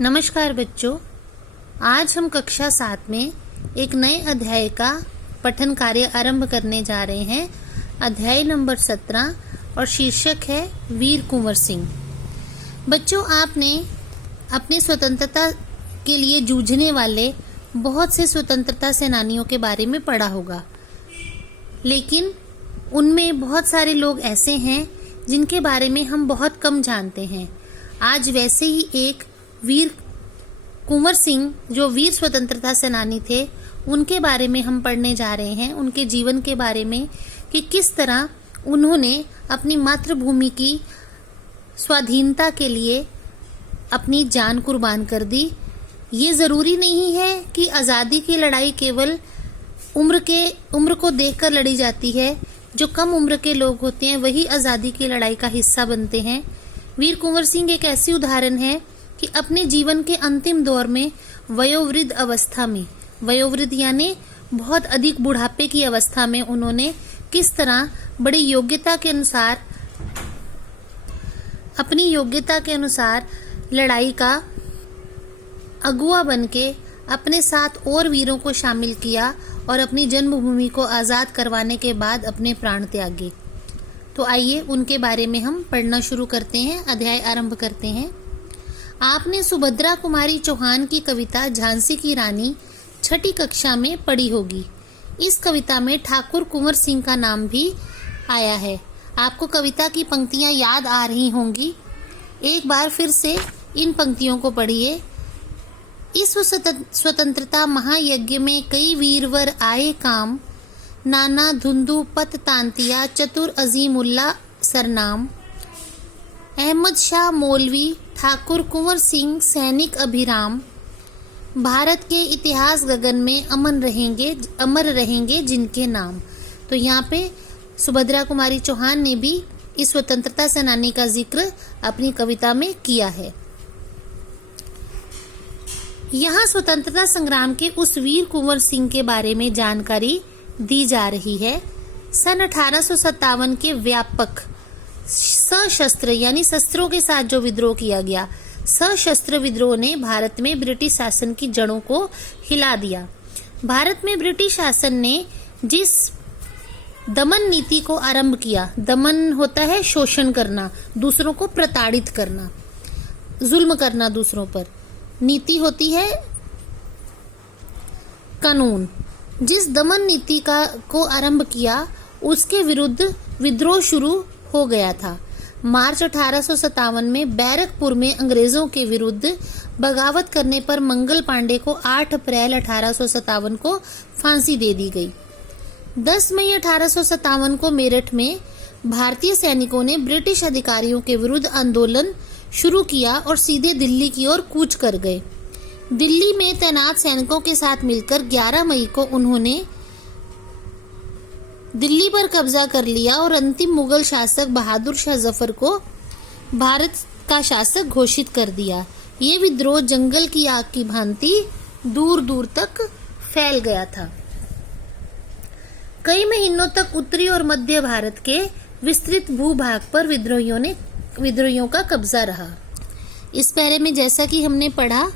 नमस्कार बच्चों, आज हम कक्षा 7 में एक नए अध्याय का पठन कार्य आरंभ करने जा रहे हैं। अध्याय नंबर 17 और शीर्षक है वीर कुंवर सिंह। बच्चों, आपने अपनी स्वतंत्रता के लिए जूझने वाले बहुत से स्वतंत्रता सेनानियों के बारे में पढ़ा होगा, लेकिन उनमें बहुत सारे लोग ऐसे हैं जिनके बारे में हम बहुत कम जानते हैं। आज वैसे ही एक वीर कुंवर सिंह, जो वीर स्वतंत्रता सेनानी थे, उनके बारे में हम पढ़ने जा रहे हैं। उनके जीवन के बारे में कि किस तरह उन्होंने अपनी मातृभूमि की स्वाधीनता के लिए अपनी जान कुर्बान कर दी। ये ज़रूरी नहीं है कि आज़ादी की लड़ाई केवल उम्र को देखकर लड़ी जाती है। जो कम उम्र के लोग होते हैं वही आज़ादी की लड़ाई का हिस्सा बनते हैं। वीर कुंवर सिंह एक ऐसी उदाहरण है कि अपने जीवन के अंतिम दौर में वयोवृद्ध अवस्था में, वयोवृद्ध यानी बहुत अधिक बुढ़ापे की अवस्था में, उन्होंने किस तरह बड़ी योग्यता के अनुसार, अपनी योग्यता के अनुसार लड़ाई का अगुवा बनके अपने साथ और वीरों को शामिल किया और अपनी जन्मभूमि को आज़ाद करवाने के बाद अपने प्राण त्यागे। तो आइए उनके बारे में हम पढ़ना शुरू करते हैं, अध्याय आरंभ करते हैं। आपने सुभद्रा कुमारी चौहान की कविता झांसी की रानी छठी कक्षा में पढ़ी होगी। इस कविता में ठाकुर कुंवर सिंह का नाम भी आया है। आपको कविता की पंक्तियां याद आ रही होंगी। एक बार फिर से इन पंक्तियों को पढ़िए। इस स्वतंत्रता महायज्ञ में कई वीरवर आए काम, नाना धुंधु पत तांतिया चतुर अजीमुल्ला सरनाम, अहमद शाह मौलवी ठाकुर कुंवर सिंह सैनिक अभिराम, भारत के इतिहास गगन में अमर रहेंगे जिनके नाम। तो यहाँ पे सुभद्रा कुमारी चौहान ने भी इस स्वतंत्रता सेनानी का जिक्र अपनी कविता में किया है। यहाँ स्वतंत्रता संग्राम के उस वीर कुंवर सिंह के बारे में जानकारी दी जा रही है। सन 1857 के व्यापक सशस्त्र यानी शस्त्रों के साथ जो विद्रोह किया गया, सशस्त्र विद्रोह ने भारत में ब्रिटिश शासन की जड़ों को हिला दिया। भारत में ब्रिटिश शासन ने जिस दमन नीति को आरंभ किया, दमन होता है शोषण करना, दूसरों को प्रताड़ित करना, जुल्म करना दूसरों पर, नीति होती है कानून। जिस दमन नीति को आरंभ किया उसके विरुद्ध विद्रोह शुरू हो गया था। मार्च 1857 में बैरकपुर में अंग्रेजों के विरुद्ध बगावत करने पर मंगल पांडे को 8 अप्रैल 1857 को फांसी दे दी गई। 10 मई 1857 को मेरठ में भारतीय सैनिकों ने ब्रिटिश अधिकारियों के विरुद्ध आंदोलन शुरू किया और सीधे दिल्ली की ओर कूच कर गए। दिल्ली में तैनात सैनिकों के साथ मिलकर 11 मई को उन्होंने दिल्ली पर कब्जा कर लिया और अंतिम मुगल शासक बहादुर शाह जफर को भारत का शासक घोषित कर दिया। ये विद्रोह जंगल की आग की भांति दूर दूर तक फैल गया था। कई महीनों तक उत्तरी और मध्य भारत के विस्तृत भूभाग पर विद्रोहियों का कब्जा रहा। इस पैरे में जैसा कि हमने पढ़ा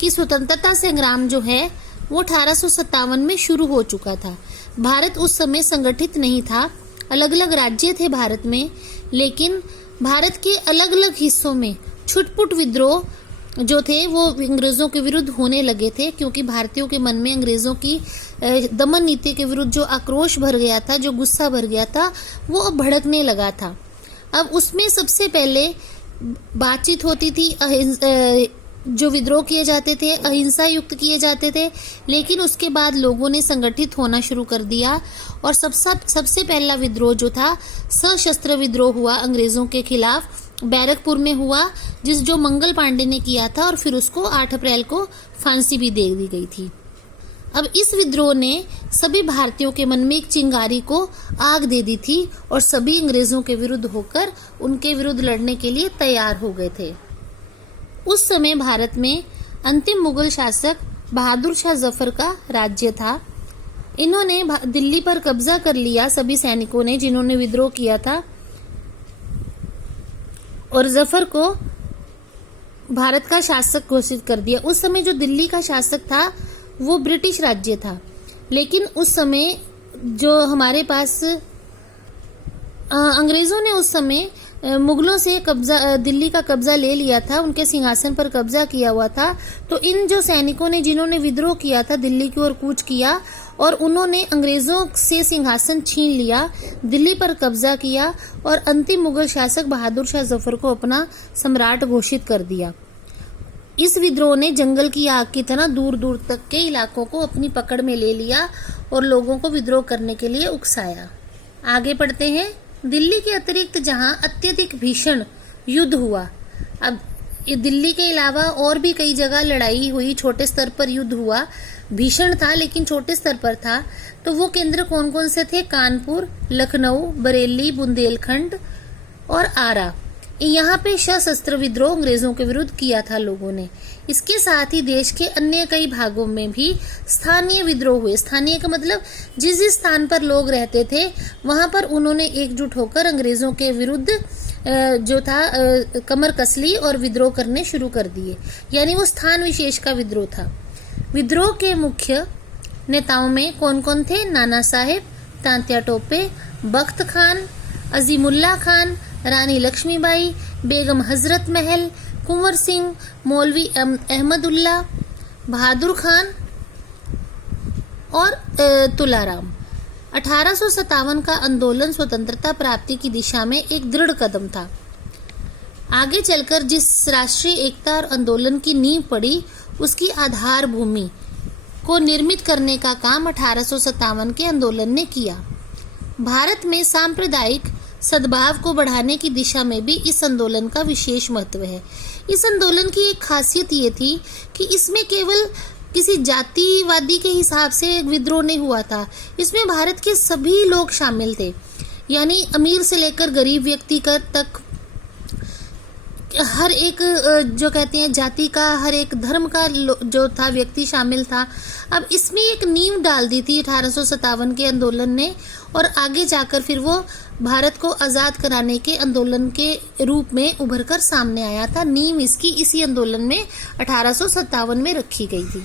कि स्वतंत्रता संग्राम जो है वो 1857 में शुरू हो चुका था। भारत उस समय संगठित नहीं था, अलग अलग राज्य थे भारत में, लेकिन भारत के अलग अलग हिस्सों में छुटपुट विद्रोह जो थे वो अंग्रेजों के विरुद्ध होने लगे थे, क्योंकि भारतीयों के मन में अंग्रेजों की दमन नीति के विरुद्ध जो आक्रोश भर गया था, जो गुस्सा भर गया था, वो अब भड़कने लगा था। अब उसमें सबसे पहले बातचीत होती थी, जो विद्रोह किए जाते थे अहिंसा युक्त किए जाते थे, लेकिन उसके बाद लोगों ने संगठित होना शुरू कर दिया और सबसे पहला विद्रोह जो था सशस्त्र विद्रोह हुआ अंग्रेजों के खिलाफ, बैरकपुर में हुआ, जो मंगल पांडे ने किया था और फिर उसको 8 अप्रैल को फांसी भी दे दी गई थी। अब इस विद्रोह ने सभी भारतीयों के मन में एक चिंगारी को आग दे दी थी और सभी अंग्रेजों के विरुद्ध होकर उनके विरुद्ध लड़ने के लिए तैयार हो गए थे। उस समय भारत में अंतिम मुगल शासक बहादुर शाह जफर का राज्य था। इन्होंने दिल्ली पर कब्जा कर लिया, सभी सैनिकों ने जिन्होंने विद्रोह किया था, और जफर को भारत का शासक घोषित कर दिया। उस समय जो दिल्ली का शासक था वो ब्रिटिश राज्य था, लेकिन उस समय जो हमारे पास अंग्रेजों ने उस समय मुगलों से दिल्ली का कब्जा ले लिया था, उनके सिंहासन पर कब्जा किया हुआ था। तो इन जो सैनिकों ने जिन्होंने विद्रोह किया था, दिल्ली की ओर कूच किया और उन्होंने अंग्रेजों से सिंहासन छीन लिया, दिल्ली पर कब्जा किया और अंतिम मुगल शासक बहादुर शाह जफर को अपना सम्राट घोषित कर दिया। इस विद्रोह ने जंगल की आग की तरह दूर दूर तक के इलाकों को अपनी पकड़ में ले लिया और लोगों को विद्रोह करने के लिए उकसाया। आगे पढ़ते हैं। दिल्ली के अतिरिक्त जहां अत्यधिक भीषण युद्ध हुआ, अब दिल्ली के अलावा और भी कई जगह लड़ाई हुई, छोटे स्तर पर युद्ध हुआ, भीषण था लेकिन छोटे स्तर पर था। तो वो केंद्र कौन कौन से थे? कानपुर, लखनऊ, बरेली, बुंदेलखंड और आरा। यहाँ पे सशस्त्र विद्रोह अंग्रेजों के विरुद्ध किया था लोगों ने। इसके साथ ही देश के अन्य कई भागों में भी स्थानीय विद्रोह हुए। स्थानीय का मतलब जिस जिस स्थान पर लोग रहते थे वहां पर उन्होंने एकजुट होकर अंग्रेजों के विरुद्ध जो था कमर कस ली और विद्रोह करने शुरू कर दिए, यानी वो स्थान विशेष का विद्रोह था। विद्रोह के मुख्य नेताओं में कौन कौन थे? नाना साहेब, तांत्या टोपे, बख्त खान, अजीमुल्ला खान, रानी लक्ष्मीबाई, बेगम हजरत महल, कुंवर सिंह, मौलवी अहमदुल्ला, बहादुर खान और तुलाराम। 1857 का आंदोलन स्वतंत्रता प्राप्ति की दिशा में एक दृढ़ कदम था। आगे चलकर जिस राष्ट्रीय एकता और आंदोलन की नींव पड़ी, उसकी आधार भूमि को निर्मित करने का काम 1857 के आंदोलन ने किया। भारत में सांप्रदायिक सद्भाव को बढ़ाने की दिशा में भी इस आंदोलन का विशेष महत्व है। इस आंदोलन की एक खासियत ये थी कि इसमें केवल किसी जातिवादी के हिसाब से विद्रोह नहीं हुआ था, इसमें भारत के सभी लोग शामिल थे, यानी अमीर से लेकर गरीब व्यक्ति तक हर एक जो कहते हैं जाति का, हर एक धर्म का जो था व्यक्ति शामिल था। अब इसमें एक नींव डाल दी थी 1857 के आंदोलन ने, और आगे जाकर फिर वो भारत को आज़ाद कराने के आंदोलन के रूप में उभर कर सामने आया था। नींव इसकी इसी आंदोलन में 1857 में रखी गई थी।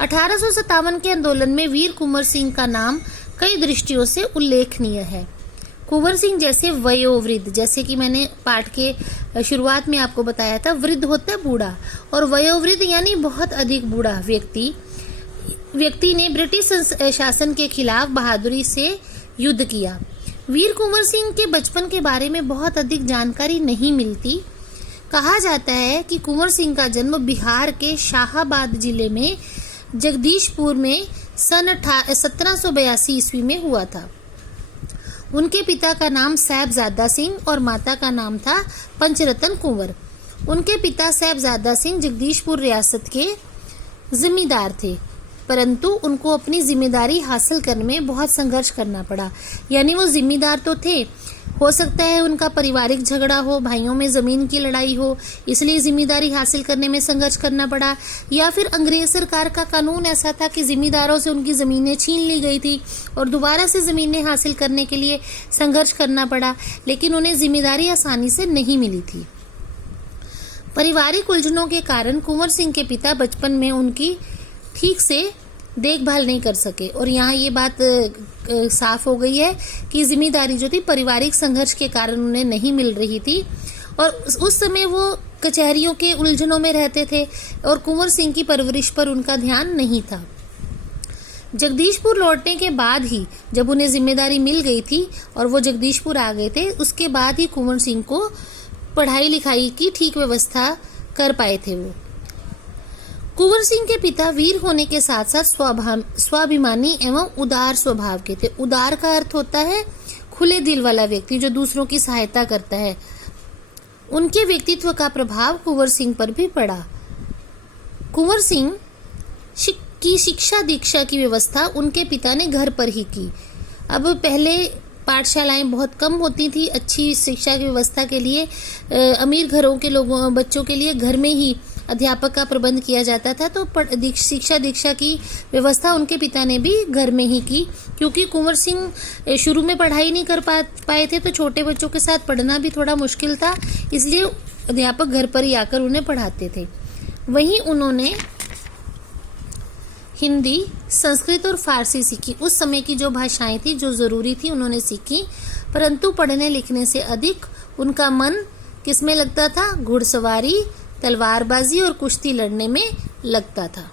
1857 के आंदोलन में वीर कुंवर सिंह का नाम कई दृष्टियों से उल्लेखनीय है। कुंवर सिंह जैसे वयोवृद्ध, जैसे कि मैंने पाठ के शुरुआत में आपको बताया था, वृद्ध होता है बूढ़ा, और वयोवृद्ध यानी बहुत अधिक बूढ़ा व्यक्ति ने ब्रिटिश शासन के खिलाफ बहादुरी से युद्ध किया। वीर कुंवर सिंह के बचपन के बारे में बहुत अधिक जानकारी नहीं मिलती। कहा जाता है कि कुंवर सिंह का जन्म बिहार के शाहाबाद जिले में जगदीशपुर में सन 1782 ईस्वी में हुआ था। उनके पिता का नाम साहबजादा सिंह और माता का नाम था पंचरतन कुंवर। उनके पिता साहबजादा सिंह जगदीशपुर रियासत के जिम्मेदार थे, परंतु उनको अपनी जिम्मेदारी हासिल करने में बहुत संघर्ष करना पड़ा। यानी वो जिम्मेदार तो थे, हो सकता है उनका पारिवारिक झगड़ा हो, भाइयों में जमीन की लड़ाई हो, इसलिए जिम्मेदारी हासिल करने में संघर्ष करना पड़ा, या फिर अंग्रेज सरकार का कानून ऐसा था कि जिम्मेदारों से उनकी जमीनें छीन ली गई थी और दोबारा से जमीनें हासिल करने के लिए संघर्ष करना पड़ा, लेकिन उन्हें जिम्मेदारी आसानी से नहीं मिली थी। पारिवारिक उलझनों के कारण कुंवर सिंह के पिता बचपन में उनकी ठीक से देखभाल नहीं कर सके, और यहाँ ये बात साफ हो गई है कि जिम्मेदारी जो थी पारिवारिक संघर्ष के कारण उन्हें नहीं मिल रही थी, और उस समय वो कचहरियों के उलझनों में रहते थे और कुंवर सिंह की परवरिश पर उनका ध्यान नहीं था। जगदीशपुर लौटने के बाद ही जब उन्हें जिम्मेदारी मिल गई थी और वो जगदीशपुर आ गए थे, उसके बाद ही कुंवर सिंह को पढ़ाई लिखाई की ठीक व्यवस्था कर पाए थे। वो कुंवर सिंह के पिता वीर होने के साथ साथ स्वाभिमानी एवं उदार स्वभाव के थे। उदार का अर्थ होता है खुले दिल वाला व्यक्ति जो दूसरों की सहायता करता है। उनके व्यक्तित्व का प्रभाव कुंवर सिंह पर भी पड़ा। कुंवर सिंह की शिक्षा दीक्षा की व्यवस्था उनके पिता ने घर पर ही की। अब पहले पाठशालाएं बहुत कम होती थी, अच्छी शिक्षा की व्यवस्था के लिए अमीर घरों के बच्चों के लिए घर में ही अध्यापक का प्रबंध किया जाता था, तो शिक्षा दीक्षा की व्यवस्था उनके पिता ने भी घर में ही की, क्योंकि कुंवर सिंह शुरू में पढ़ाई नहीं कर पाए थे, तो छोटे बच्चों के साथ पढ़ना भी थोड़ा मुश्किल था, इसलिए अध्यापक घर पर ही आकर उन्हें पढ़ाते थे। वहीं उन्होंने हिंदी, संस्कृत और फारसी सीखी। उस समय की जो भाषाएं थी, जो ज़रूरी थी, उन्होंने सीखी, परंतु पढ़ने लिखने से अधिक उनका मन किसमें लगता था? घुड़सवारी, तलवारबाजी और कुश्ती लड़ने में लगता था।